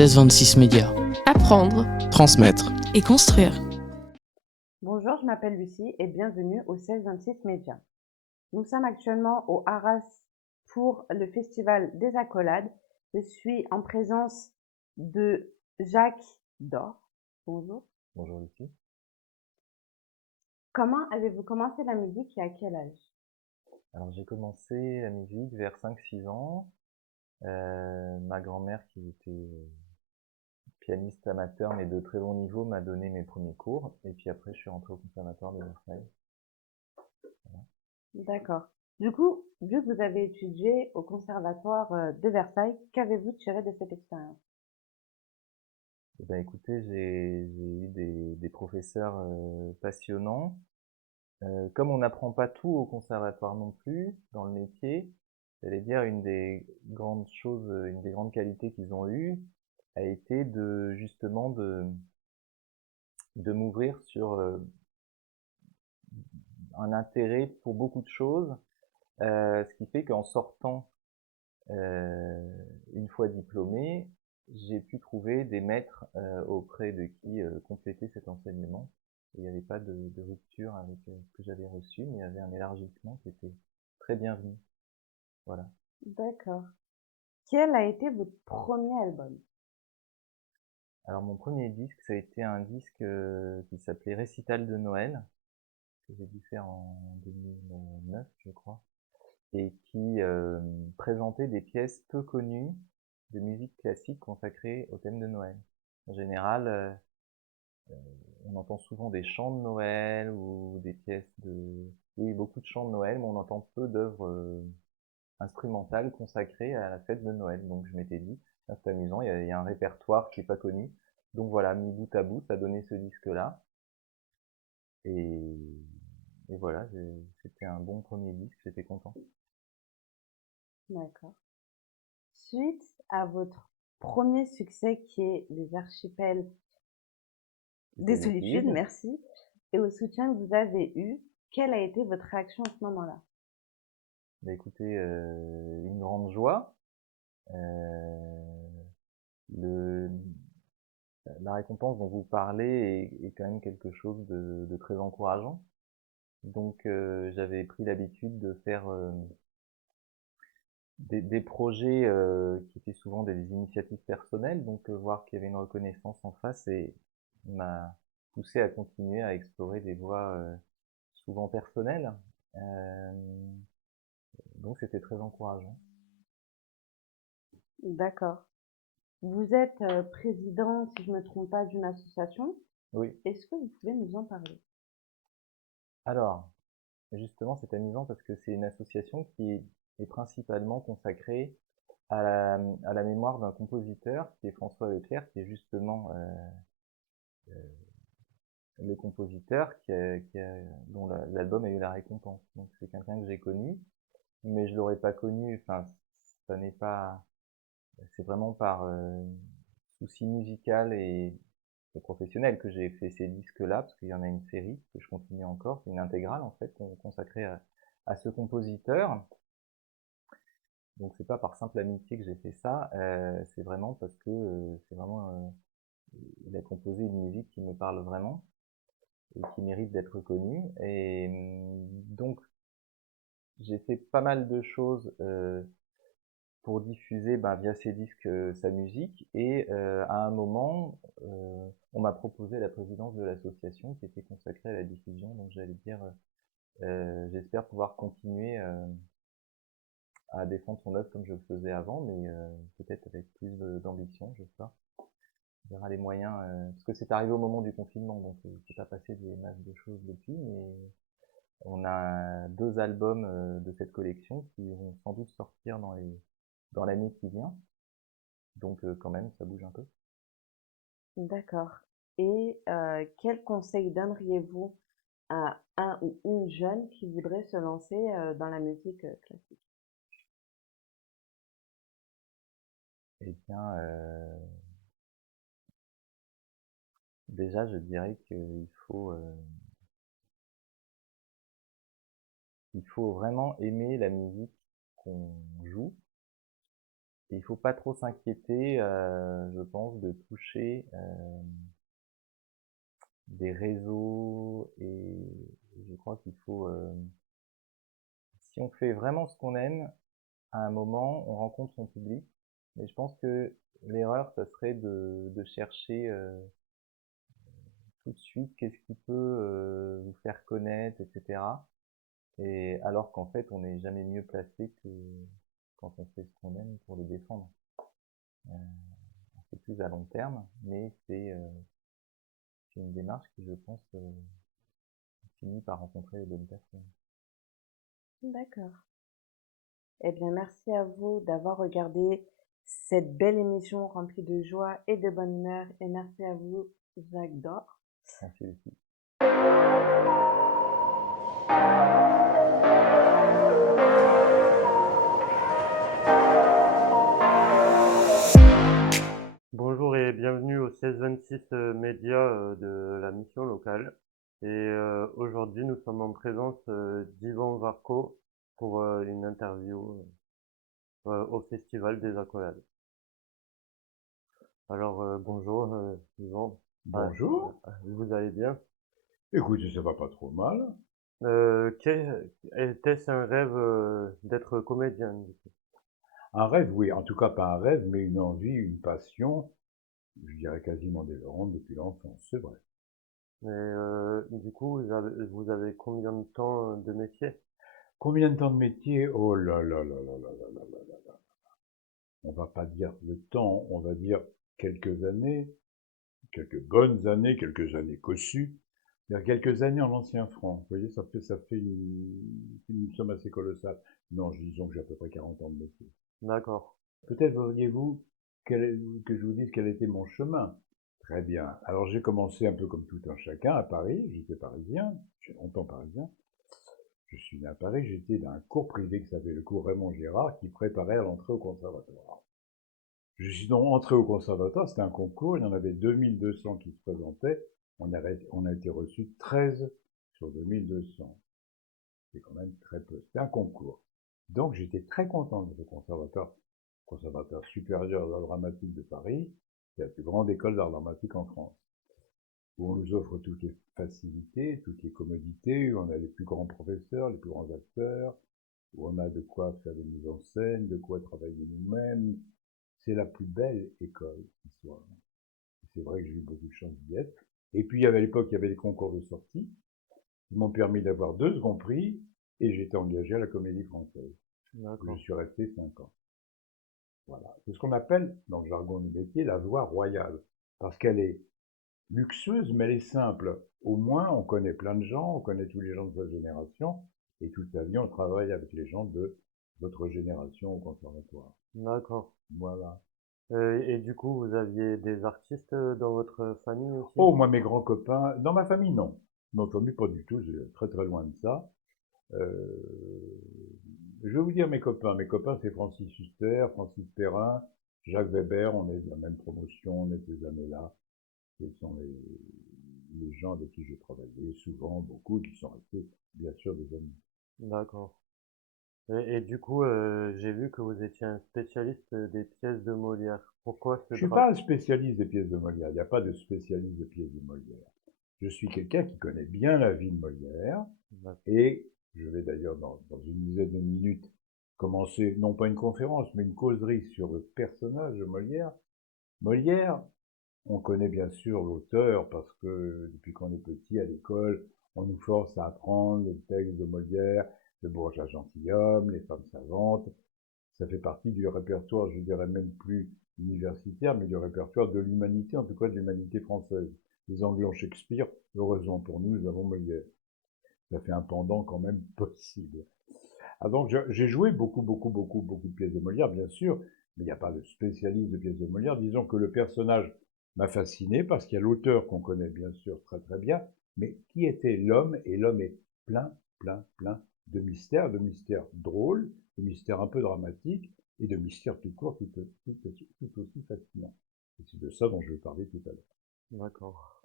1626 Médias. Apprendre Transmettre. et construire. Bonjour, je m'appelle Lucie et bienvenue au 1626 Médias. Nous sommes actuellement au Arras pour le Festival des Accolades. Je suis en présence de Jacques Dor. Bonjour. Bonjour Lucie. Comment avez-vous commencé la musique et à quel âge? Alors j'ai commencé la musique vers 5-6 ans. Ma grand-mère qui était pianiste amateur mais de très bon niveau m'a donné mes premiers cours et puis après je suis rentré au conservatoire de Versailles. Voilà. D'accord. Du coup, vu que vous avez étudié au conservatoire de Versailles, qu'avez-vous tiré de cette expérience? Eh ben, écoutez, j'ai eu des professeurs passionnants. Comme on n'apprend pas tout au conservatoire non plus dans le métier, j'allais dire une des grandes choses, une des grandes qualités qu'ils ont eues a été justement de m'ouvrir sur un intérêt pour beaucoup de choses, ce qui fait qu'en sortant, une fois diplômé, j'ai pu trouver des maîtres auprès de qui compléter cet enseignement. Il n'y avait pas de rupture avec ce que j'avais reçu, mais il y avait un élargissement qui était très bienvenu. Voilà. D'accord. Quel a été votre premier album? Alors mon premier disque, ça a été un disque qui s'appelait Récital de Noël, que j'ai dû faire en 2009, je crois, et qui présentait des pièces peu connues de musique classique consacrées au thème de Noël. En général, on entend souvent des chants de Noël ou des pièces de... Oui, beaucoup de chants de Noël, mais on entend peu d'œuvres instrumentales consacrées à la fête de Noël. Donc je m'étais dit, ah, c'est amusant, il y a un répertoire qui est pas connu. Donc voilà, mis bout à bout, ça donnait ce disque-là. Et, et voilà, c'était un bon premier disque, j'étais content. D'accord. Suite à votre premier succès qui est Les Archipels des Solitudes, merci, et au soutien que vous avez eu, quelle a été votre réaction à ce moment-là? Bah écoutez, une grande joie. Le, la récompense dont vous parlez est quand même quelque chose de très encourageant. Donc j'avais pris l'habitude de faire des projets qui étaient souvent des initiatives personnelles, donc voir qu'il y avait une reconnaissance en face et m'a poussé à continuer à explorer des voies souvent personnelles. Euh, donc c'était très encourageant. D'accord. Vous êtes président, si je ne me trompe pas, d'une association. Oui. Est-ce que vous pouvez nous en parler? Alors, justement, c'est amusant parce que c'est une association qui est principalement consacrée à la mémoire d'un compositeur qui est François Leclerc, qui est justement le compositeur dont l'album a eu la récompense. Donc c'est quelqu'un que j'ai connu, mais je l'aurais pas connu, enfin, ça n'est pas, c'est vraiment par souci musical et professionnel que j'ai fait ces disques-là, parce qu'il y en a une série que je continue encore, c'est une intégrale en fait, consacrée à ce compositeur. Donc c'est pas par simple amitié que j'ai fait ça, c'est vraiment parce que c'est vraiment il a composé une musique qui me parle vraiment et qui mérite d'être connue. Et donc j'ai fait pas mal de choses pour diffuser via ces disques sa musique. Et à un moment, on m'a proposé la présidence de l'association qui était consacrée à la diffusion. Donc j'allais dire, j'espère pouvoir continuer à défendre son œuvre comme je le faisais avant, mais peut-être avec plus d'ambition, je sais pas. On verra les moyens, parce que c'est arrivé au moment du confinement, donc il s'est pas passé des masses de choses depuis, mais on a 2 albums de cette collection qui vont sans doute sortir dans l'année qui vient, donc quand même, ça bouge un peu. D'accord. Et quel conseil donneriez-vous à un ou une jeune qui voudrait se lancer dans la musique classique? Eh bien, déjà, je dirais il faut vraiment aimer la musique qu'on joue il faut pas trop s'inquiéter, je pense, de toucher, des réseaux et je crois qu'il faut, si on fait vraiment ce qu'on aime, à un moment, on rencontre son public. Mais je pense que l'erreur, ça serait de chercher, tout de suite qu'est-ce qui peut, vous faire connaître et cetera. Et alors qu'en fait, on n'est jamais mieux placé que quand on fait ce qu'on aime pour le défendre. Heu, c'est plus à long terme, mais c'est une démarche qui, je pense, finit par rencontrer les bonnes personnes. D'accord. Eh bien, merci à vous d'avoir regardé cette belle émission remplie de joie et de bonne humeur. Et merci à vous, Jacques Dor. Merci aussi. Bonjour et bienvenue au 1626 média de la mission locale. Et aujourd'hui, nous sommes en présence d'Yvan Varco pour une interview au Festival des Accolades. Alors bonjour Yvan. Bonjour. Vous allez bien? Écoutez, ça va pas trop mal. Était-ce un rêve d'être comédien du coup? Un rêve, oui, en tout cas pas un rêve, mais une envie, une passion, je dirais quasiment délirante depuis l'enfance, c'est vrai. Et du coup, vous avez combien de temps de métier? Combien de temps de métier? Oh là là là là là là là là là là. On va pas dire le temps, on va dire quelques années, quelques bonnes années, quelques années cossues. Il y a quelques années en ancien franc. Vous voyez, ça fait une somme assez colossale. Non, disons que j'ai à peu près 40 ans de métier. D'accord. Peut-être voudriez-vous que je vous dise quel était mon chemin. Très bien. Alors j'ai commencé un peu comme tout un chacun à Paris. J'étais parisien, j'ai longtemps parisien. Je suis né à Paris, j'étais dans un cours privé qui s'appelait le cours Raymond Girard qui préparait à l'entrée au conservatoire. Je suis donc entré au conservatoire, c'était un concours, il y en avait 2200 qui se présentaient. On a été reçu 13 sur 2200. C'est quand même très peu. C'était un concours. Donc j'étais très content de ce conservatoire supérieur d'art dramatique de Paris, c'est la plus grande école d'art dramatique en France, où on nous offre toutes les facilités, toutes les commodités, où on a les plus grands professeurs, les plus grands acteurs, où on a de quoi faire des mises en scène, de quoi travailler nous-mêmes. C'est la plus belle école qui soit. C'est vrai que j'ai eu beaucoup de chance d'y être. Et puis, à l'époque, il y avait des concours de sortie qui m'ont permis d'avoir 2 seconds prix et j'étais engagé à la Comédie Française. Je D'accord. suis resté 5 ans. Voilà. C'est ce qu'on appelle, dans le jargon du métier, la voie royale. Parce qu'elle est luxueuse, mais elle est simple. Au moins, on connaît plein de gens, on connaît tous les gens de sa génération, et toute la vie, on travaille avec les gens de votre génération au conservatoire. D'accord. Voilà. Et du coup, vous aviez des artistes dans votre famille aussi? Oh, moi, mes grands copains, dans ma famille, non. Dans ma famille, pas du tout, c'est très très loin de ça. Je vais vous dire mes copains. Mes copains, c'est Francis Huster, Francis Perrin, Jacques Weber, on est de la même promotion, on est de ces années-là. Ce sont les gens avec qui j'ai travaillé, souvent, beaucoup, qui sont restés, bien sûr, des amis. D'accord. Et du coup, j'ai vu que vous étiez un spécialiste des pièces de Molière. Pourquoi ce Je suis drame? pas un spécialiste des pièces de Molière, il n'y a pas de spécialiste de pièces de Molière. Je suis quelqu'un qui connaît bien la vie de Molière, et je vais d'ailleurs, dans une dizaine de minutes, commencer, non pas une conférence, mais une causerie sur le personnage de Molière. Molière, on connaît bien sûr l'auteur parce que depuis qu'on est petit à l'école, on nous force à apprendre les textes de Molière, le bourgeois gentilhomme, les femmes savantes. Ça fait partie du répertoire, je dirais même plus universitaire, mais du répertoire de l'humanité, en tout cas de l'humanité française. Les Anglais ont Shakespeare, heureusement pour nous, nous avons Molière. Ça fait un pendant quand même possible. Ah donc j'ai joué beaucoup de pièces de Molière, bien sûr, mais il n'y a pas de spécialiste de pièces de Molière. Disons que le personnage m'a fasciné parce qu'il y a l'auteur qu'on connaît bien sûr très très bien, mais qui était l'homme? Et l'homme est plein de mystères drôles, de mystères un peu dramatiques et de mystères tout court, tout aussi fascinants. Et c'est de ça dont je vais parler tout à l'heure. D'accord.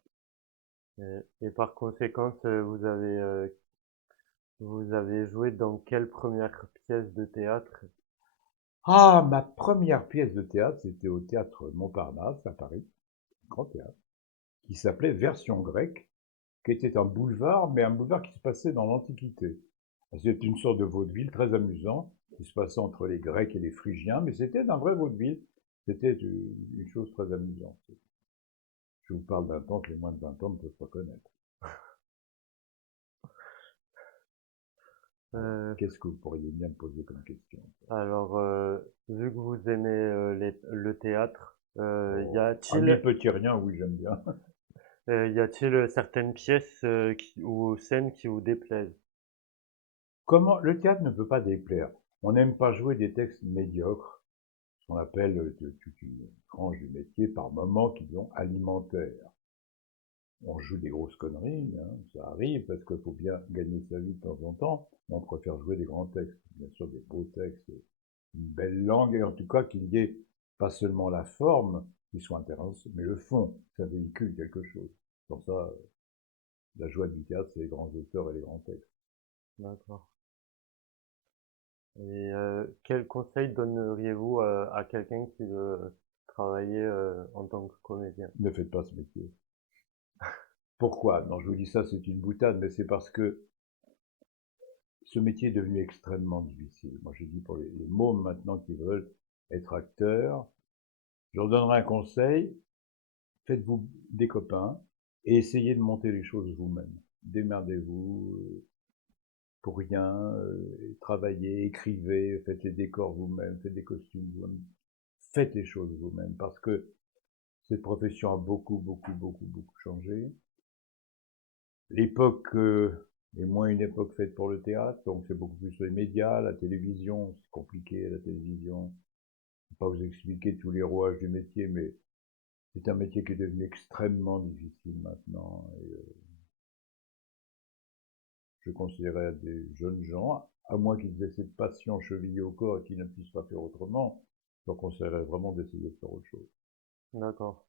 Et par conséquent, vous avez joué dans quelle première pièce de théâtre? Ah, ma première pièce de théâtre, c'était au théâtre Montparnasse, à Paris, grand théâtre, qui s'appelait Version grecque, qui était un boulevard, mais un boulevard qui se passait dans l'Antiquité. C'était une sorte de vaudeville très amusant, qui se passait entre les Grecs et les Phrygiens, mais c'était un vrai vaudeville. C'était une chose très amusante. Je vous parle d'un temps que les moins de 20 ans ne peuvent pas connaître. Qu'est-ce que vous pourriez bien me poser comme question? Alors, vu que vous aimez le théâtre, y Un mille a-t-il petits riens, oui, j'aime bien. y a-t-il certaines pièces ou scènes qui vous déplaisent? Comment le théâtre ne peut pas déplaire. On n'aime pas jouer des textes médiocres, ce qu'on appelle toute une tranche du métier par moments qui sont alimentaires. On joue des grosses conneries, hein, ça arrive parce qu'il faut bien gagner sa vie de temps en temps. On préfère jouer des grands textes, bien sûr des beaux textes, une belle langue, et en tout cas qu'il y ait pas seulement la forme qui soit intéressante, mais le fond, ça véhicule quelque chose. Pour ça, la joie du théâtre, c'est les grands auteurs et les grands textes. D'accord. Et quel conseil donneriez-vous à quelqu'un qui veut travailler en tant que comédien? Ne faites pas ce métier. Pourquoi? Non, je vous dis ça, c'est une boutade, mais c'est parce que ce métier est devenu extrêmement difficile. Moi, je dis pour les mômes maintenant qui veulent être acteurs, je leur donnerai un conseil, faites-vous des copains et essayez de monter les choses vous-même. Démerdez-vous pour rien, travaillez, écrivez, faites les décors vous-même, faites des costumes vous-même, faites les choses vous-même parce que cette profession a beaucoup changé. L'époque est moins une époque faite pour le théâtre, donc c'est beaucoup plus les médias, la télévision, c'est compliqué la télévision. Je ne vais pas vous expliquer tous les rouages du métier, mais c'est un métier qui est devenu extrêmement difficile maintenant. Et, je conseillerais à des jeunes gens, à moins qu'ils aient cette passion chevillée au corps et qu'ils ne puissent pas faire autrement, je leur conseillerais vraiment d'essayer de faire autre chose. D'accord.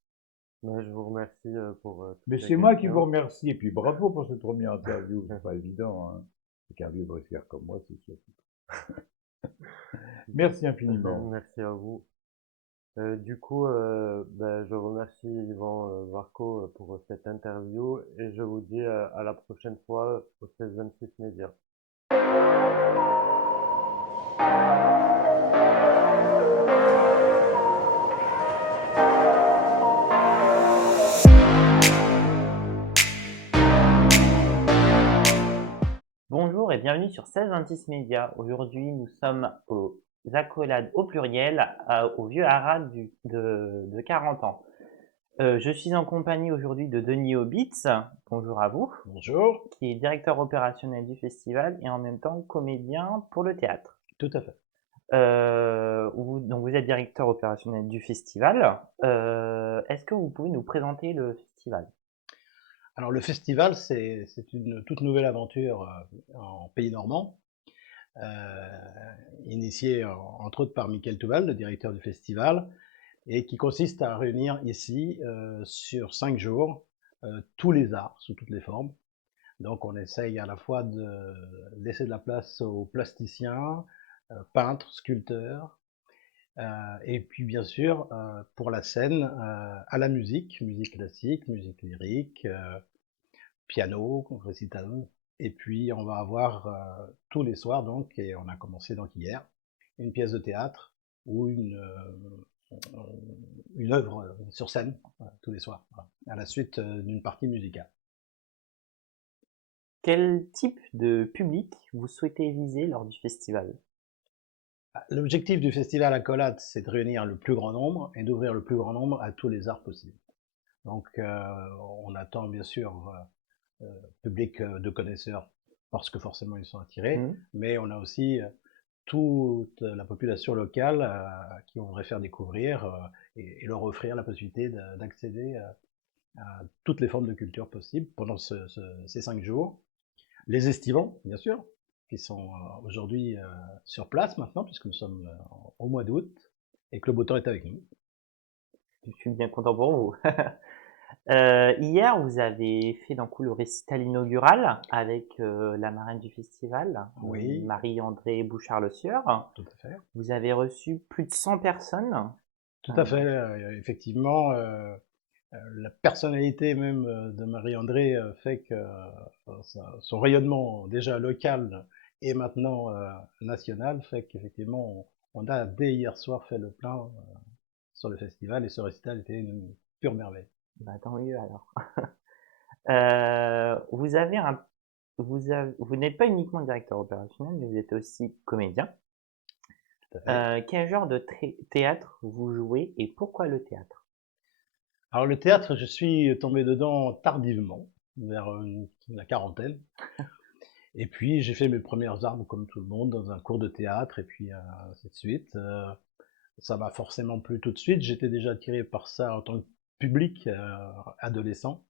Ben, je vous remercie pour Mais toutes ces c'est moi qui vous questions. remercie, et puis bravo pour cette première interview, c'est pas évident, hein. C'est qu'un vieux briscard comme moi, c'est sûr. Merci infiniment. Merci à vous. Du coup, ben, je remercie Yvan Varco pour cette interview et je vous dis à la prochaine fois au 16-26 Média. Bonjour et bienvenue sur 1626 Média. Aujourd'hui, nous sommes aux accolades au pluriel au vieux haras de 40 ans. Je suis en compagnie aujourd'hui de Denis Obitz. Bonjour à vous. Bonjour. Qui est directeur opérationnel du festival et en même temps comédien pour le théâtre. Tout à fait. Donc vous êtes directeur opérationnel du festival. Est-ce que vous pouvez nous présenter le festival? Alors le festival, c'est une toute nouvelle aventure en pays normand, initiée entre autres par Michael Touval, le directeur du festival, et qui consiste à réunir ici, sur 5 jours, tous les arts sous toutes les formes. Donc on essaye à la fois de laisser de la place aux plasticiens, peintres, sculpteurs, et puis bien sûr, pour la scène, à la musique, musique classique, musique lyrique, piano, récital. Et puis on va avoir tous les soirs, donc, et on a commencé donc hier, une pièce de théâtre ou une œuvre sur scène, tous les soirs, voilà, à la suite d'une partie musicale. Quel type de public vous souhaitez viser lors du festival? L'objectif du festival Accolade, c'est de réunir le plus grand nombre et d'ouvrir le plus grand nombre à tous les arts possibles. Donc on attend bien sûr public de connaisseurs parce que forcément ils sont attirés, mais on a aussi toute la population locale qui on voudrait faire découvrir et leur offrir la possibilité d'accéder à toutes les formes de culture possibles pendant ces 5 jours. Les estivants, bien sûr, qui sont aujourd'hui sur place maintenant, puisque nous sommes au mois d'août et que le beau temps est avec nous. Je suis bien content pour vous. Hier, vous avez fait d'un coup le récital inaugural avec la marraine du festival, Oui, Marie-André Bouchard-Le Sieur. tout à fait. Vous avez reçu plus de 100 personnes. Tout Euh, à fait, effectivement, la personnalité même de Marie-André fait que son rayonnement déjà local et maintenant national fait qu'effectivement on a dès hier soir fait le plein sur le festival et ce récital était une pure merveille. Bah, tant mieux alors. Vous avez vous n'êtes pas uniquement directeur opérationnel, mais vous êtes aussi comédien. Tout à fait. Quel genre de théâtre vous jouez et pourquoi le théâtre? Alors le théâtre, je suis tombé dedans tardivement, vers la quarantaine. Et puis j'ai fait mes premières armes comme tout le monde dans un cours de théâtre et puis ainsi de suite. Ça m'a forcément plu tout de suite. J'étais déjà attiré par ça en tant que public adolescent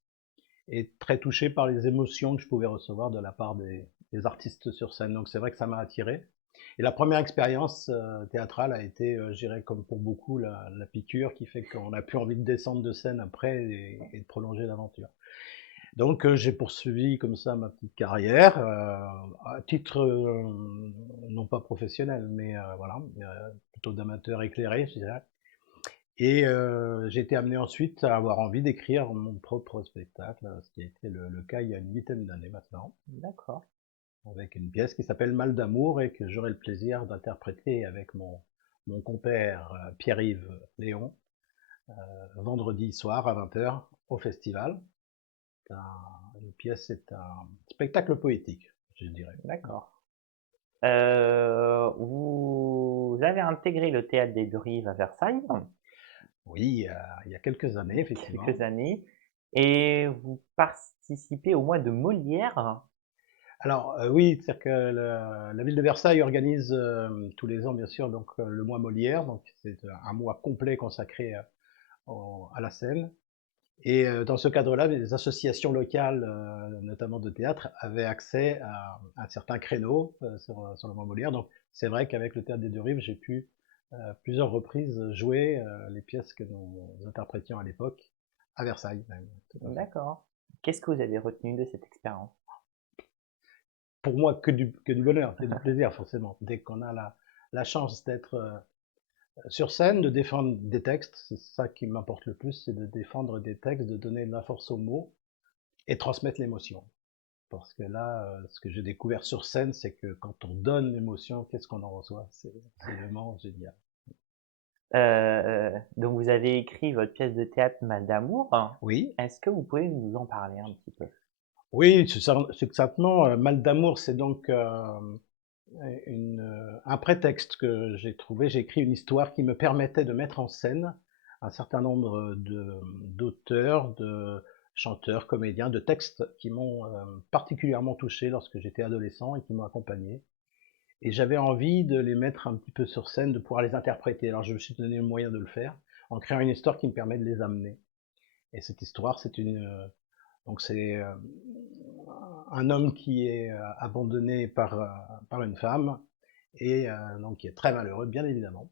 et très touché par les émotions que je pouvais recevoir de la part des artistes sur scène. Donc c'est vrai que ça m'a attiré. Et la première expérience théâtrale a été, je dirais, comme pour beaucoup, la piqûre qui fait qu'on n'a plus envie de descendre de scène après et de prolonger l'aventure. Donc j'ai poursuivi comme ça ma petite carrière, à titre non pas professionnel, mais voilà, plutôt d'amateur éclairé, je dirais. Et j'ai été amené ensuite à avoir envie d'écrire mon propre spectacle, ce qui a été le cas il y a une huitaine d'années maintenant, D'accord. avec une pièce qui s'appelle Mal d'amour et que j'aurai le plaisir d'interpréter avec mon compère Pierre-Yves Léon, vendredi soir à 20 h au festival. Une pièce est un spectacle poétique, je dirais. D'accord. Vous avez intégré le théâtre des Deux Rives à Versailles, Oui, il y a quelques années, effectivement. quelques années, et vous participez au mois de Molière. Alors oui, c'est-à-dire que la ville de Versailles organise tous les ans, bien sûr, donc le mois Molière, donc c'est un mois complet consacré à la scène. Et dans ce cadre-là, les associations locales, notamment de théâtre, avaient accès à certains créneaux sur le mois Molière. Donc c'est vrai qu'avec le Théâtre des Deux Rives, j'ai pu plusieurs reprises jouer les pièces que nous interprétions à l'époque à Versailles même. Tout à fait. D'accord. Qu'est-ce que vous avez retenu de cette expérience? Pour moi, que du bonheur, que du plaisir forcément. Dès qu'on a la chance d'être sur scène, de défendre des textes, c'est ça qui m'importe le plus, c'est de défendre des textes, de donner de la force aux mots et transmettre l'émotion. Parce que là, ce que j'ai découvert sur scène, c'est que quand on donne l'émotion, qu'est-ce qu'on en reçoit? C'est vraiment génial. Donc vous avez écrit votre pièce de théâtre Mal d'amour. Oui, Est-ce que vous pouvez nous en parler un petit peu? oui, succinctement, Mal d'amour, c'est donc un prétexte que j'ai trouvé. J'ai écrit une histoire qui me permettait de mettre en scène un certain nombre d'auteurs, de chanteurs, comédiens, de textes qui m'ont particulièrement touché lorsque j'étais adolescent et qui m'ont accompagné. Et j'avais envie de les mettre un petit peu sur scène, de pouvoir les interpréter. Alors je me suis donné le moyen de le faire en créant une histoire qui me permet de les amener. Et cette histoire, donc c'est un homme qui est abandonné par une femme et donc qui est très malheureux, bien évidemment.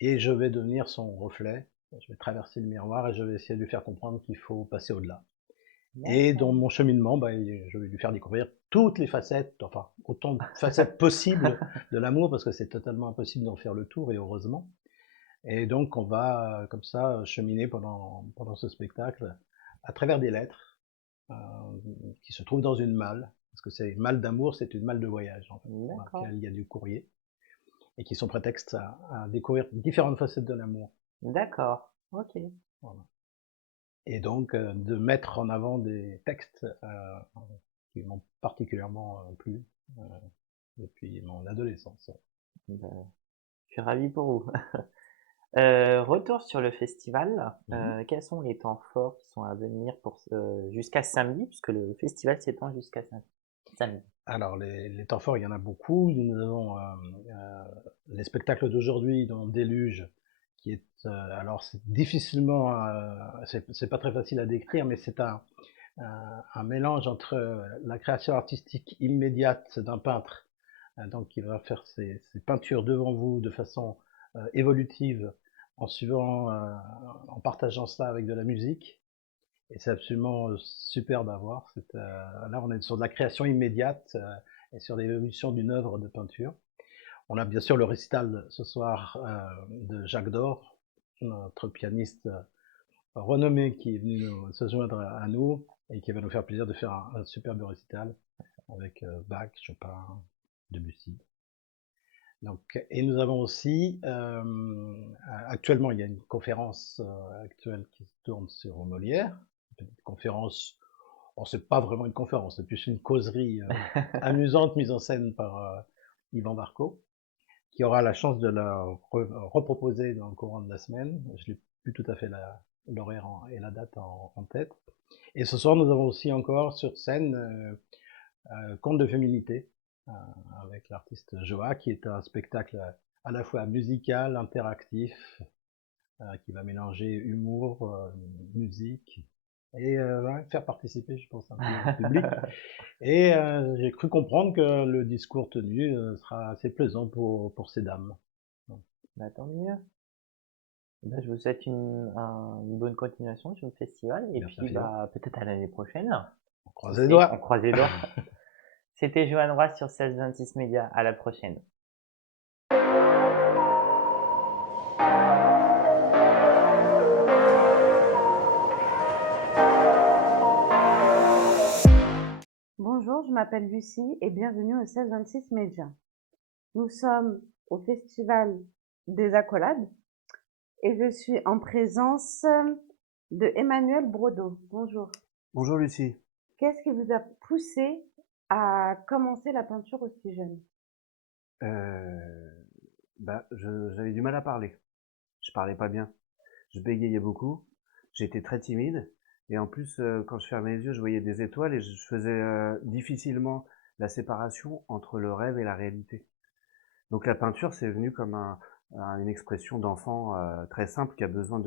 Et je vais devenir son reflet. Je vais traverser le miroir et je vais essayer de lui faire comprendre qu'il faut passer au-delà. Et dans D'accord. mon cheminement, je vais lui faire découvrir toutes les facettes, enfin autant de facettes possibles de l'amour, parce que c'est totalement impossible d'en faire le tour, et heureusement. Et donc on va comme ça cheminer pendant ce spectacle à travers des lettres qui se trouvent dans une malle, parce que c'est malle d'amour, c'est une malle de voyage en fait, dans D'accord. laquelle il y a du courrier, et qui sont prétextes à découvrir différentes facettes de l'amour. D'accord. Ok. Voilà. Et donc de mettre en avant des textes qui m'ont particulièrement plu euh, depuis mon adolescence. Ben, je suis ravi pour vous. Retour sur le festival. Mhm. Quels sont les temps forts qui sont à venir pour jusqu'à samedi, puisque le festival s'étend jusqu'à samedi. Alors les temps forts, il y en a beaucoup. Nous avons les spectacles d'aujourd'hui, dont Déluge, qui est alors c'est difficilement, c'est pas très facile à décrire, mais c'est un mélange entre la création artistique immédiate d'un peintre, donc qui va faire ses peintures devant vous de façon évolutive, en partageant ça avec de la musique, et c'est absolument superbe à voir. Là, on est sur de la création immédiate et sur l'évolution d'une œuvre de peinture. On a bien sûr le récital ce soir de Jacques Dor, notre pianiste renommé qui est venu se joindre à nous et qui va nous faire plaisir de faire un superbe récital avec Bach, Chopin, Debussy. Donc, et nous avons aussi, actuellement, il y a une conférence actuelle qui se tourne sur Molière, une petite conférence, bon, c'est pas vraiment une conférence, c'est plus une causerie amusante mise en scène par Yvan Varco, qui aura la chance de la reproposer dans le courant de la semaine. Je n'ai plus tout à fait l'horaire et la date en tête. Et ce soir, nous avons aussi encore sur scène Conte de féminité, avec l'artiste Joa, qui est un spectacle à la fois musical, interactif, qui va mélanger humour, musique, et faire participer, je pense, un peu le public. Et j'ai cru comprendre que le discours tenu sera assez plaisant pour ces dames. Bah, tant mieux. Bah, je vous souhaite une bonne continuation sur le festival et Merci, puis bah, peut-être à l'année prochaine. On croise les doigts. On croise les doigts. C'était Johan Roy sur 1626 Média. À la prochaine. Bonjour, je m'appelle Lucie et bienvenue au 1626 Média. Nous sommes au Festival des Accolades et je suis en présence de Emmanuel Brodeau. Bonjour. Bonjour Lucie. Qu'est-ce qui vous a poussé à commencer la peinture aussi jeune? J'avais du mal à parler. Je parlais pas bien. Je bégayais beaucoup. J'étais très timide. Et en plus, quand je fermais les yeux, je voyais des étoiles et je faisais difficilement la séparation entre le rêve et la réalité. Donc la peinture, c'est venu comme une expression d'enfant très simple qui a besoin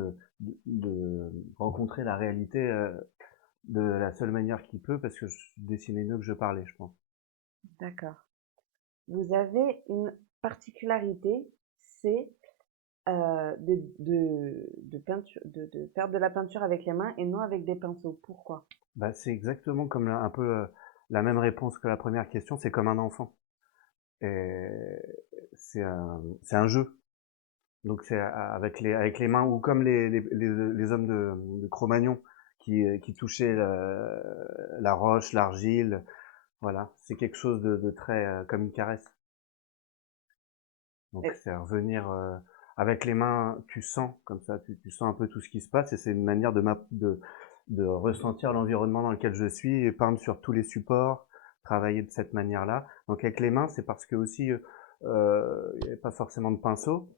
de rencontrer la réalité de la seule manière qu'il peut parce que je dessinais mieux que je parlais, je pense. D'accord. Vous avez une particularité, c'est de faire de la peinture avec les mains et non avec des pinceaux. Pourquoi? Bah, c'est exactement comme un peu la même réponse que la première question, c'est comme un enfant. Et c'est un jeu. Donc c'est avec les mains, ou comme les hommes de Cro-Magnon qui touchaient la roche, l'argile. Voilà, c'est quelque chose de très comme une caresse. Donc Et- c'est revenir avec les mains, tu sens comme ça, tu sens un peu tout ce qui se passe et c'est une manière de ressentir l'environnement dans lequel je suis et peindre sur tous les supports, travailler de cette manière-là. Donc avec les mains, c'est parce que aussi il n'y avait pas forcément de pinceau.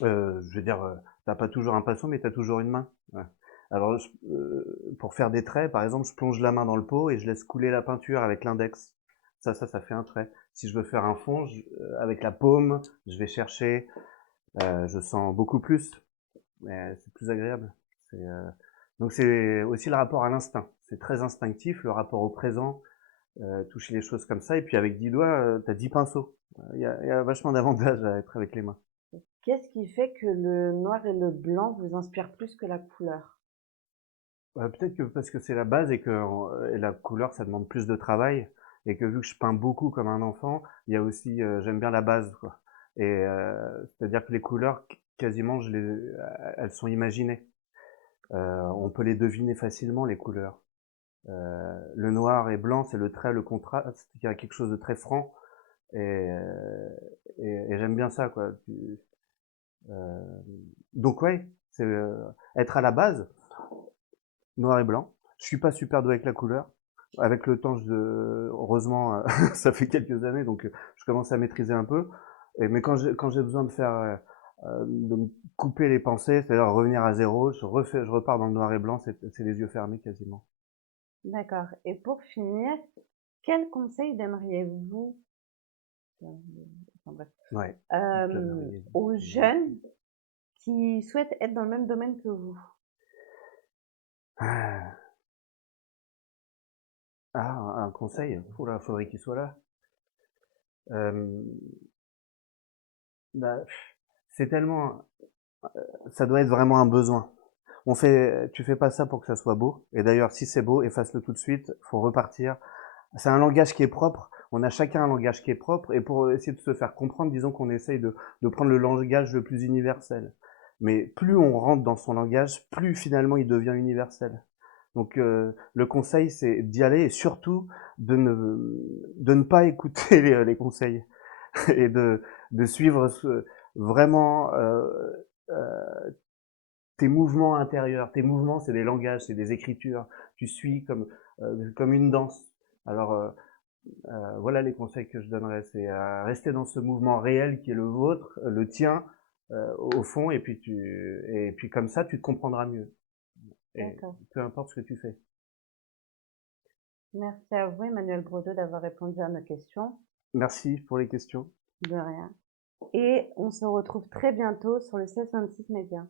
Je veux dire, t'as pas toujours un pinceau, mais t'as toujours une main. Ouais. Alors pour faire des traits, par exemple, je plonge la main dans le pot et je laisse couler la peinture avec l'index. Ça fait un trait. Si je veux faire un fond, avec la paume, je vais chercher, je sens beaucoup plus, mais c'est plus agréable. Donc c'est aussi le rapport à l'instinct. C'est très instinctif, le rapport au présent, toucher les choses comme ça. Et puis avec 10 doigts, t'as 10 pinceaux. Il y a vachement d'avantages à être avec les mains. Qu'est-ce qui fait que le noir et le blanc vous inspirent plus que la couleur? Peut-être que parce que c'est la base et que et la couleur, ça demande plus de travail et que vu que je peins beaucoup comme un enfant, il y a aussi, j'aime bien la base, quoi. Et c'est-à-dire que les couleurs, quasiment, elles sont imaginées. On peut les deviner facilement, les couleurs. Le noir et blanc, c'est le trait, le contraste, il y a quelque chose de très franc et, et j'aime bien ça, quoi. Donc ouais, c'est être à la base, noir et blanc. Je suis pas super doué avec la couleur. Avec le temps, heureusement, ça fait quelques années, donc je commence à maîtriser un peu. Mais quand j'ai besoin de faire, de me couper les pensées, c'est-à-dire revenir à zéro, je repars dans le noir et blanc, c'est les yeux fermés quasiment. D'accord. Et pour finir, quel conseil donneriez-vous enfin, bref, Ouais. aux jeunes qui souhaitent être dans le même domaine que vous? Ah, un conseil. Oula, faudrait qu'il soit là. Bah, c'est tellement, ça doit être vraiment un besoin. Tu fais pas ça pour que ça soit beau. Et d'ailleurs, si c'est beau, efface-le tout de suite. Faut repartir. C'est un langage qui est propre. On a chacun un langage qui est propre. Et pour essayer de se faire comprendre, disons qu'on essaye de prendre le langage le plus universel. Mais plus on rentre dans son langage, plus finalement il devient universel. Donc le conseil, c'est d'y aller et surtout de ne pas écouter les conseils et de suivre vraiment tes mouvements intérieurs. Tes mouvements, c'est des langages, c'est des écritures. Tu suis comme une danse. Alors voilà les conseils que je donnerais, c'est rester dans ce mouvement réel qui est le vôtre, le tien, au fond, et puis comme ça, tu te comprendras mieux. Et peu importe ce que tu fais. Merci à vous, Emmanuel Brodeau, d'avoir répondu à nos questions. Merci pour les questions. De rien. Et on se retrouve très bientôt sur le 1626 Média.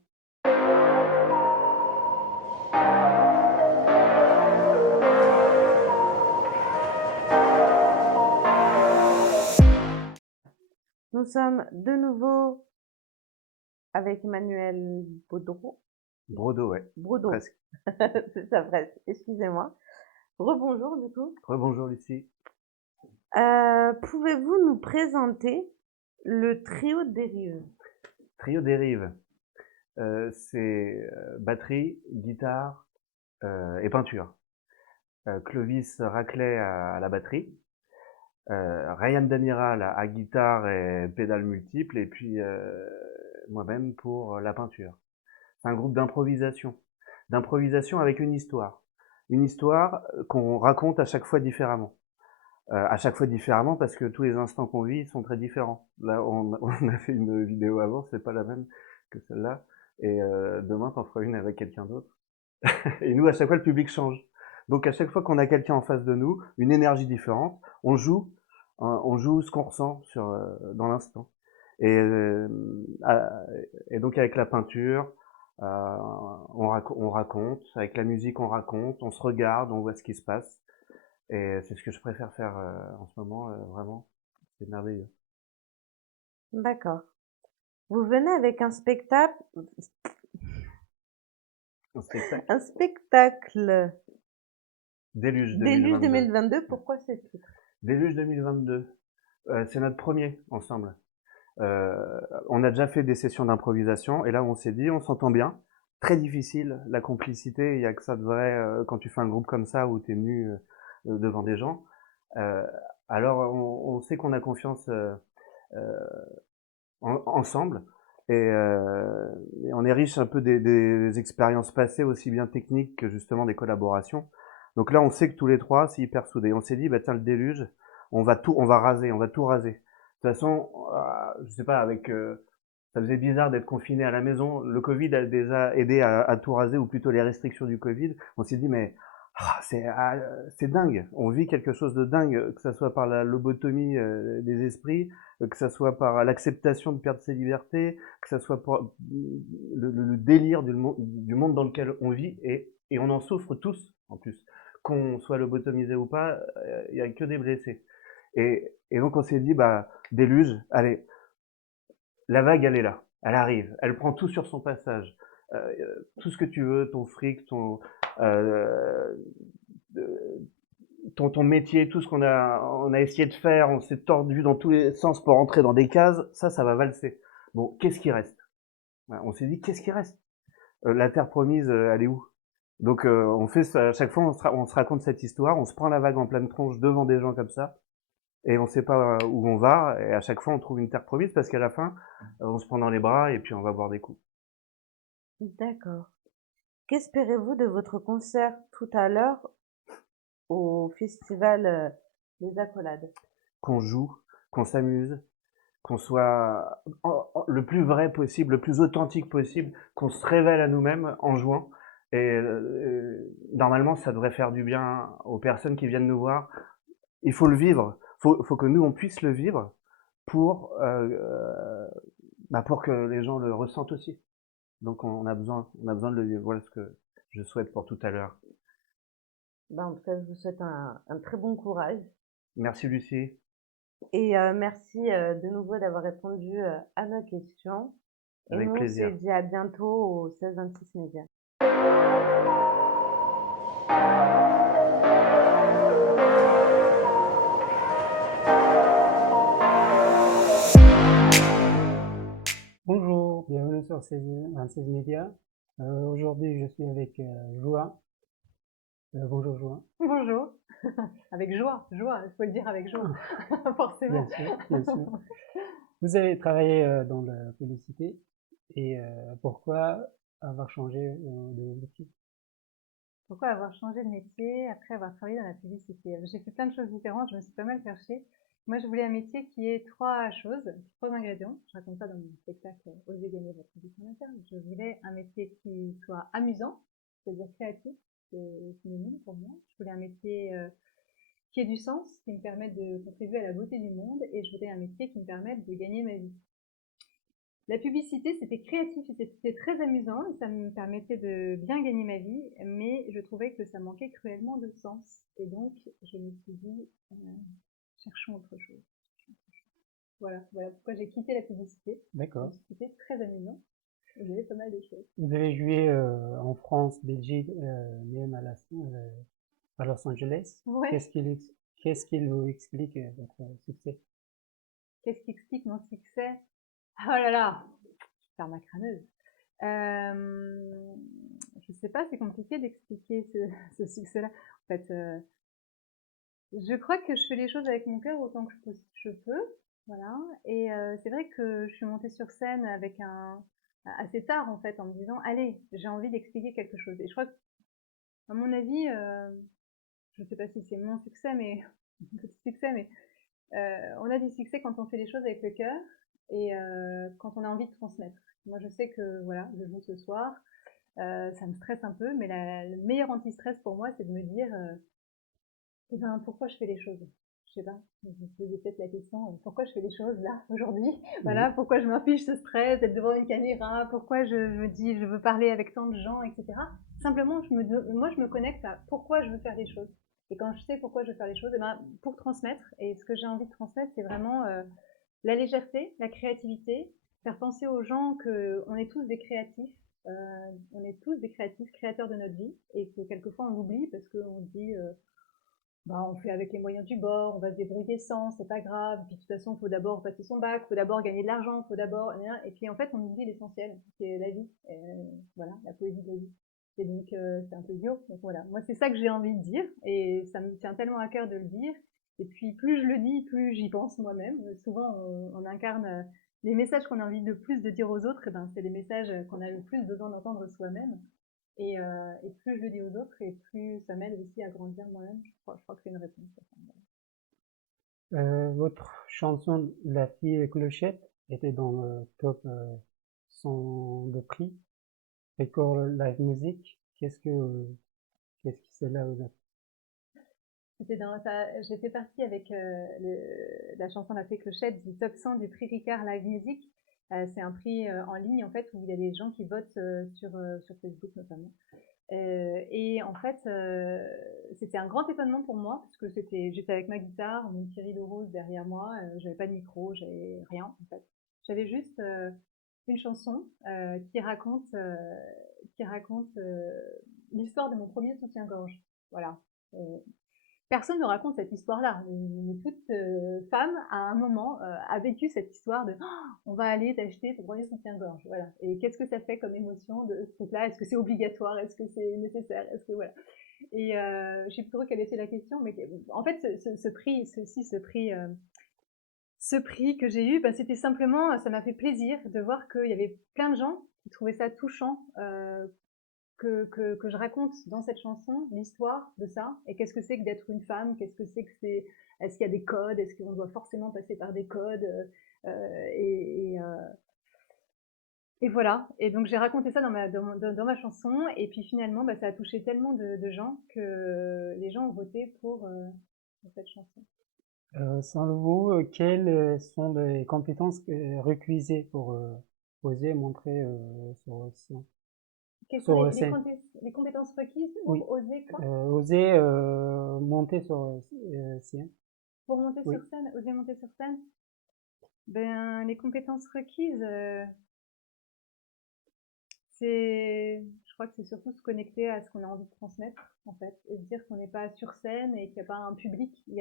Nous sommes de nouveau avec Emmanuel Brodeau. Brodeau, ouais. Brodeau. Presque. C'est ça, presque. Excusez-moi. Rebonjour, du coup. Rebonjour, Lucie. Pouvez-vous nous présenter le trio Dérive? Trio Dérive. C'est batterie, guitare et peinture. Clovis Raclet à la batterie. Ryan Damiral à guitare et pédales multiples. Et puis moi-même pour la peinture. C'est un groupe d'improvisation. D'improvisation avec une histoire. Une histoire qu'on raconte à chaque fois différemment. À chaque fois différemment parce que tous les instants qu'on vit sont très différents. Là, on a fait une vidéo avant, c'est pas la même que celle-là. Et demain, t'en feras une avec quelqu'un d'autre. Et nous, à chaque fois, le public change. Donc, à chaque fois qu'on a quelqu'un en face de nous, une énergie différente, on joue ce qu'on ressent dans l'instant. Et donc, avec la peinture, on raconte. Avec la musique, on raconte. On se regarde, on voit ce qui se passe. Et c'est ce que je préfère faire en ce moment, vraiment. C'est merveilleux. D'accord. Vous venez avec un spectacle. Un spectacle. Un spectacle. Déluge Déluge 2022. 2022, pourquoi ce titre? Déluge 2022. C'est notre premier ensemble. On a déjà fait des sessions d'improvisation et là on s'est dit on s'entend bien. Très difficile la complicité, il y a que ça de vrai quand tu fais un groupe comme ça où tu es nu devant des gens. Alors on sait qu'on a confiance ensemble et on est riche un peu des expériences passées aussi bien techniques que justement des collaborations. Donc là on sait que tous les trois c'est hyper soudé. On s'est dit bah tiens le déluge, on va tout raser. De toute façon, je sais pas, ça faisait bizarre d'être confiné à la maison. Le Covid a déjà aidé à tout raser, ou plutôt les restrictions du Covid. On s'est dit, mais c'est dingue. On vit quelque chose de dingue, que ça soit par la lobotomie des esprits, que ça soit par l'acceptation de perdre ses libertés, que ça soit par le délire du monde dans lequel on vit, et on en souffre tous, en plus. Qu'on soit lobotomisé ou pas, il n'y a que des blessés. Et donc on s'est dit, bah, déluge, allez, la vague elle est là, elle arrive, elle prend tout sur son passage. Tout ce que tu veux, ton fric, ton métier, tout ce qu'on a essayé de faire, on s'est tordu dans tous les sens pour rentrer dans des cases, ça va valser. Bon, qu'est-ce qui reste? On s'est dit, qu'est-ce qui reste? La terre promise, elle est où? Donc on fait ça, à chaque fois on se raconte cette histoire, on se prend la vague en pleine tronche devant des gens comme ça, et on sait pas où on va, et à chaque fois on trouve une terre promise parce qu'à la fin on se prend dans les bras et puis on va boire des coups. D'accord. Qu'espérez-vous de votre concert tout à l'heure au festival des Accolades? Qu'on joue, qu'on s'amuse, qu'on soit le plus vrai possible, le plus authentique possible, qu'on se révèle à nous-mêmes en jouant. Et normalement, ça devrait faire du bien aux personnes qui viennent nous voir. Il faut le vivre. Faut que nous, on puisse le vivre pour que les gens le ressentent aussi. Donc, on a besoin de le vivre. Voilà ce que je souhaite pour tout à l'heure. En tout cas, je vous souhaite un très bon courage. Merci, Lucie. Et merci de nouveau d'avoir répondu à nos questions. Et Avec nous, on plaisir. se dit à bientôt au 1626 Média. 26 médias. Aujourd'hui, je suis avec Joa. Bonjour Joa. Bonjour. Avec joie, il faut le dire avec joie, forcément. Bien sûr, bien sûr. Vous avez travaillé dans la publicité et pourquoi avoir changé de métier? Pourquoi avoir changé de métier après avoir travaillé dans la publicité? J'ai fait plein de choses différentes, je me suis pas mal cherchée. Moi, je voulais un métier qui ait 3 choses, 3 ingrédients. Je raconte ça dans mon spectacle Osez gagner votre vie en interne. Je voulais un métier qui soit amusant, c'est-à-dire créatif, c'est synonyme pour moi. Je voulais un métier qui ait du sens, qui me permette de contribuer à la beauté du monde, et je voulais un métier qui me permette de gagner ma vie. La publicité, c'était créatif, c'était très amusant, et ça me permettait de bien gagner ma vie, mais je trouvais que ça manquait cruellement de sens. Et donc, je me suis dit, cherchons autre chose. Voilà pourquoi j'ai quitté la publicité. D'accord. C'était très amusant, et j'avais pas mal de choses. Vous avez joué en France, Belgique, même à Los Angeles. Ouais. Qu'est-ce qui vous explique votre succès? Qu'est-ce qui explique mon succès? Oh là là, je vais faire ma crâneuse. Je sais pas, c'est compliqué d'expliquer ce succès-là. En fait, je crois que je fais les choses avec mon cœur autant que je peux, voilà. Et c'est vrai que je suis montée sur scène avec assez tard en fait, en me disant allez, j'ai envie d'expliquer quelque chose. Et je crois que, à mon avis, je sais pas si c'est mon succès, mais petit succès, mais on a du succès quand on fait les choses avec le cœur et quand on a envie de transmettre. Moi, je sais que voilà, je joue ce soir, ça me stresse un peu, mais le meilleur anti-stress pour moi, c'est de me dire eh ben, pourquoi je fais les choses? Je sais pas, je me posais peut-être la question pourquoi je fais les choses là, aujourd'hui? Voilà, pourquoi je m'affiche ce stress d'être devant une caméra? Pourquoi je me dis je veux parler avec tant de gens, etc. Simplement, moi, je me connecte à pourquoi je veux faire les choses. Et quand je sais pourquoi je veux faire les choses, eh ben, pour transmettre, et ce que j'ai envie de transmettre, c'est vraiment la légèreté, la créativité, faire penser aux gens qu'on est tous des créatifs, on est tous des créatifs, créateurs de notre vie, et que quelquefois on l'oublie parce qu'on dit on fait avec les moyens du bord, on va se débrouiller sans, c'est pas grave, puis de toute façon, il faut d'abord passer son bac, il faut d'abord gagner de l'argent, il faut d'abord... Et puis en fait, on oublie l'essentiel, c'est la vie, voilà, la poésie de la vie. Et donc, c'est un peu idiot, donc voilà. Moi, c'est ça que j'ai envie de dire, et ça me tient tellement à cœur de le dire, et puis plus je le dis, plus j'y pense moi-même. Souvent, on incarne les messages qu'on a envie de plus de dire aux autres, et ben, c'est les messages qu'on a le plus besoin d'entendre soi-même. Et plus je le dis aux autres, et plus ça m'aide aussi à grandir moi-même. Je crois que c'est une réponse à ça. Votre chanson La fille clochette était dans le top 100 de prix. Record Live Music, qu'est-ce que cela vous a? J'ai fait partie avec la chanson La fille clochette du top 100 du prix Ricard Live Music. C'est un prix en ligne en fait où il y a des gens qui votent sur Facebook notamment. Et en fait, c'était un grand étonnement pour moi parce que j'étais avec ma guitare, mon petit rideau rose derrière moi, j'avais pas de micro, j'avais rien en fait. J'avais juste une chanson qui raconte l'histoire de mon premier soutien-gorge. Voilà. Personne ne raconte cette histoire-là. Toute femme, à un moment, a vécu cette histoire de on va aller t'acheter ton premier soutien-gorge. Voilà. Et qu'est-ce que ça fait comme émotion de ce truc-là? Est-ce que c'est obligatoire? Est-ce que c'est nécessaire? Est-ce que voilà. Et je sais plus trop quelle était la question, mais en fait, ce prix que j'ai eu, c'était simplement, ça m'a fait plaisir de voir qu'il y avait plein de gens qui trouvaient ça touchant. Que je raconte dans cette chanson l'histoire de ça, et qu'est-ce que c'est que d'être une femme, qu'est-ce que c'est que c'est, est-ce qu'il y a des codes, est-ce qu'on doit forcément passer par des codes, et voilà. Et donc j'ai raconté ça dans ma chanson, et puis finalement ça a touché tellement de gens que les gens ont voté pour cette chanson. Selon vous, quelles sont les compétences requises pour oser montrer sur scène? Quelles sont les compétences requises pour oser quoi? Oser monter sur scène. Pour monter sur scène, oser monter sur scène? Les compétences requises, je crois que c'est surtout se connecter à ce qu'on a envie de transmettre, en fait, et se dire qu'on n'est pas sur scène et qu'il n'y a pas un public, il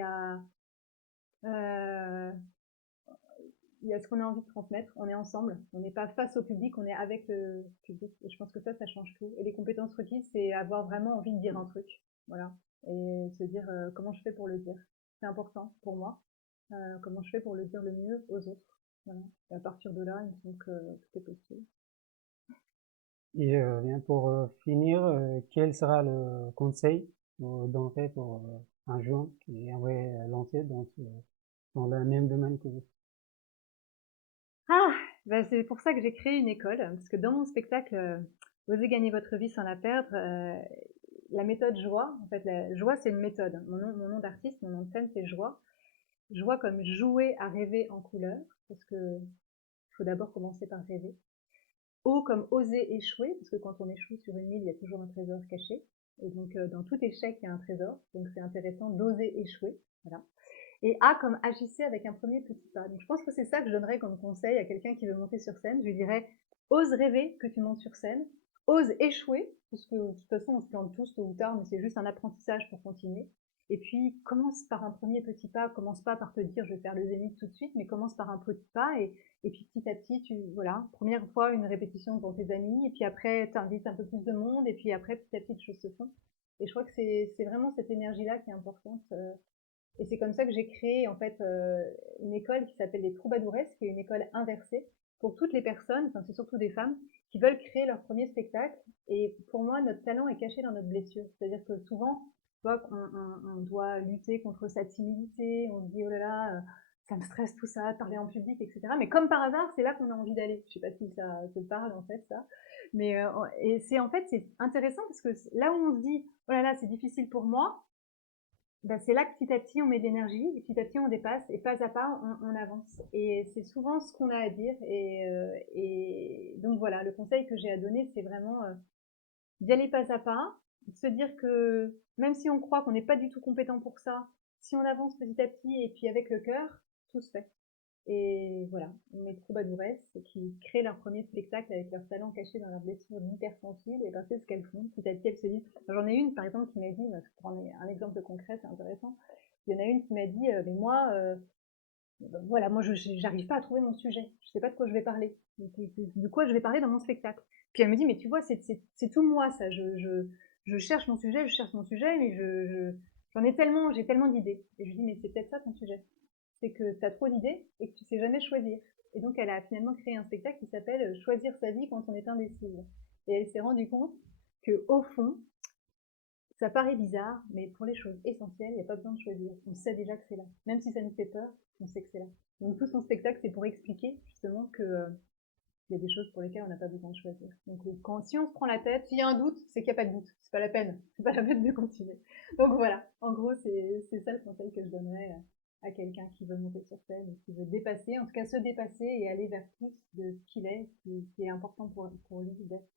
y il y a ce qu'on a envie de transmettre, on est ensemble, on n'est pas face au public, on est avec le public. Et je pense que ça change tout. Et les compétences requises, c'est avoir vraiment envie de dire un truc, voilà, et se dire comment je fais pour le dire. C'est important pour moi. Comment je fais pour le dire le mieux aux autres. Voilà. Et à partir de là, il me semble que tout est possible. Et bien pour finir, quel sera le conseil vous donnerez pour un jeune qui aimerait lancer dans le même domaine que vous? Ah, bah c'est pour ça que j'ai créé une école, parce que dans mon spectacle Osez gagner votre vie sans la perdre, la méthode joie, en fait, la joie c'est une méthode. Mon nom d'artiste, mon nom de scène c'est joie. Joie comme jouer à rêver en couleur, parce que il faut d'abord commencer par rêver. O comme oser échouer, parce que quand on échoue sur une île, il y a toujours un trésor caché. Et donc dans tout échec, il y a un trésor, donc c'est intéressant d'oser échouer. Voilà. Et A comme agissez avec un premier petit pas. Donc je pense que c'est ça que je donnerais comme conseil à quelqu'un qui veut monter sur scène. Je lui dirais, ose rêver que tu montes sur scène, ose échouer, parce que de toute façon on se plante tous tôt ou tard, mais c'est juste un apprentissage pour continuer. Et puis commence par un premier petit pas, commence pas par te dire je vais faire le zénith tout de suite, mais commence par un petit pas et puis petit à petit, voilà, première fois une répétition devant tes amis, et puis après tu invites un peu plus de monde, et puis après petit à petit les choses se font. Et je crois que c'est vraiment cette énergie-là qui est importante. Et c'est comme ça que j'ai créé en fait une école qui s'appelle les Troubadouresses, qui est une école inversée pour toutes les personnes, enfin c'est surtout des femmes, qui veulent créer leur premier spectacle. Et pour moi, notre talent est caché dans notre blessure. C'est-à-dire que souvent, tu vois, on doit lutter contre sa timidité, on se dit oh là là, ça me stresse tout ça, parler en public, etc. Mais comme par hasard, c'est là qu'on a envie d'aller. Je sais pas si ça te parle en fait ça, mais et c'est en fait c'est intéressant parce que là où on se dit oh là là c'est difficile pour moi, ben c'est là que petit à petit on met de l'énergie, et petit à petit on dépasse, et pas à pas on avance. Et c'est souvent ce qu'on a à dire. Et donc voilà, le conseil que j'ai à donner, c'est vraiment d'y aller pas à pas, de se dire que même si on croit qu'on n'est pas du tout compétent pour ça, si on avance petit à petit et puis avec le cœur, tout se fait. Et voilà, mes troubadouresses qui créent leur premier spectacle avec leur talent caché dans leur blessure d'hypersensible, et ben c'est ce qu'elles font. Petit à petit, elles se disent. J'en ai une par exemple qui m'a dit, je prends un exemple concret, c'est intéressant. Il y en a une qui m'a dit, mais moi, voilà, moi j'arrive pas à trouver mon sujet, je sais pas de quoi je vais parler, de quoi je vais parler dans mon spectacle. Puis elle me dit, mais tu vois, c'est tout moi ça. Je cherche mon sujet, mais j'en ai tellement, j'ai tellement d'idées. Et je lui dis, mais c'est peut-être ça ton sujet. C'est que tu as trop d'idées et que tu sais jamais choisir. Et donc elle a finalement créé un spectacle qui s'appelle Choisir sa vie quand on est indécise. Et elle s'est rendue compte que au fond, ça paraît bizarre, mais pour les choses essentielles, il n'y a pas besoin de choisir. On sait déjà que c'est là. Même si ça nous fait peur, on sait que c'est là. Donc tout son spectacle, c'est pour expliquer justement que il y a des choses pour lesquelles on n'a pas besoin de choisir. Donc si on se prend la tête, s'il y a un doute, c'est qu'il n'y a pas de doute. C'est pas la peine. C'est pas la peine de continuer. Donc voilà. En gros, c'est ça le conseil que je donnerais à quelqu'un qui veut monter sur scène, qui veut dépasser, en tout cas se dépasser et aller vers plus de ce qu'il est, qui est important pour lui d'être.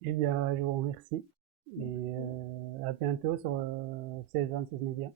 Eh bien, je vous remercie et à bientôt sur 1626 Médias.